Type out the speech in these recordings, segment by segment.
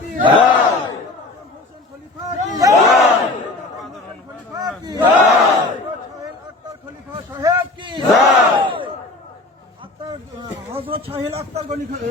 की जय, खलीफा की जय, खलीफा की जय, अख्तर खलीफा साहेब की जय, हजरत शाहिल अख्तर गनी जय।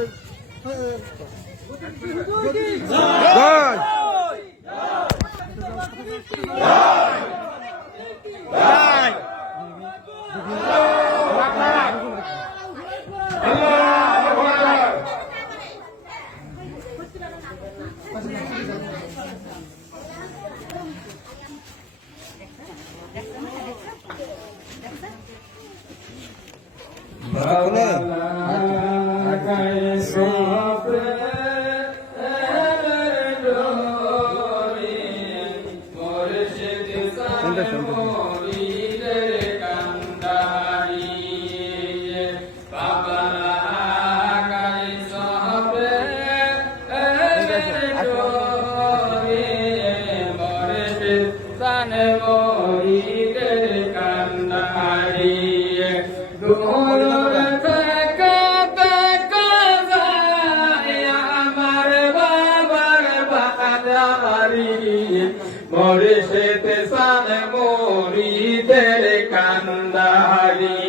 মুর্শিদ সান মুরিদের কান্দারি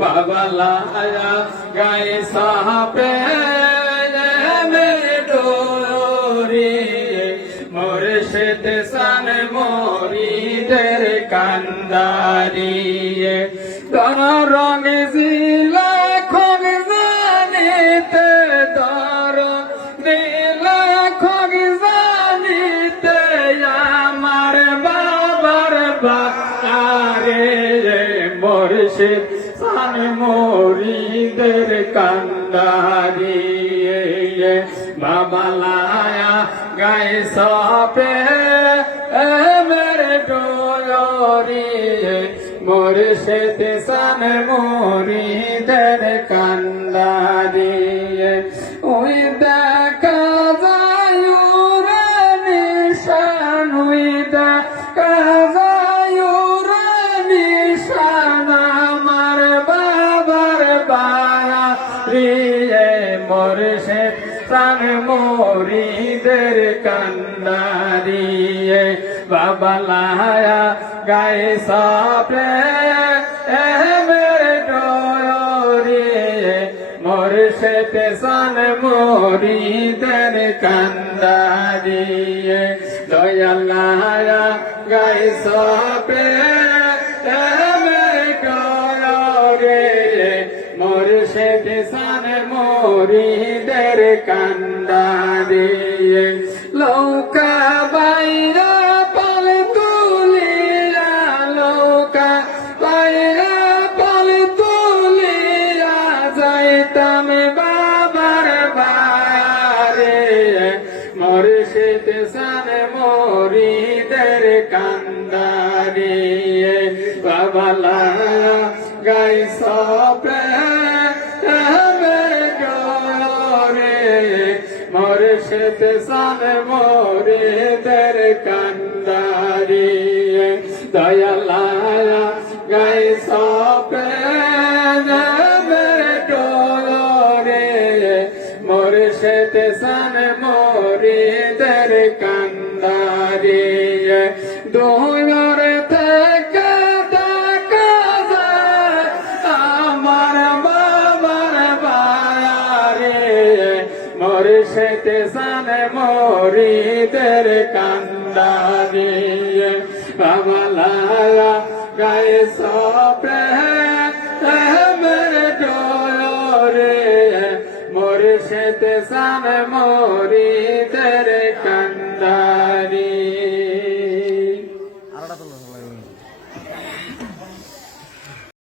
বাবা লায়া গায়ে সাহাবে ডোরি মুর্শিদ সান মুরিদের কান্দারি দন রঙ জিলা খোগ জানিতে দর দিলা খোগ জানিতে আমার বাবার বারে মুর্শিদ সান মুরিদের কান্দারি বাবা লায়া গায়ে সাপে মেরে ডোরি মুর্শিদ সান মুরিদের কান্দারি ওই দেখা যায় রে নিশান ওই দেখা যায় রে নিশান আমার বাবার বাড়ি মুর্শিদ সান মুরিদের কান্দারি বাবা লায়া গায়ে সাপে মেরে ডোরি মুর্শিদ সান মুরিদের কান্দারি দয়াল লায়া গায়ে সাপে মেরে ডোরি মুর্শিদ সান মুরিদের কান্দারি লৌকা বাইরা পাল তুলিয়া লৌকা বাইরা পাল তুলিয়া যাইতাম বাবার বারে মুর্শিদ সান মুরিদের কান্দারি বাবা লায়া গায়ে সাপে মুর্শিদ সান মুরিদের কান্দারি দয়াল লায়া গায়ে সাপে ডোরে মুর্শিদ সান মুরিদের কান্দারি দোয়ার থেকে দেখা যায় আমার বাবার বারে মুর্শিদ সান মুরিদের কান্দারি বাবা লায়া গায়ে সাপে মেরে ডোরে মুর্শিদ সান মুরিদের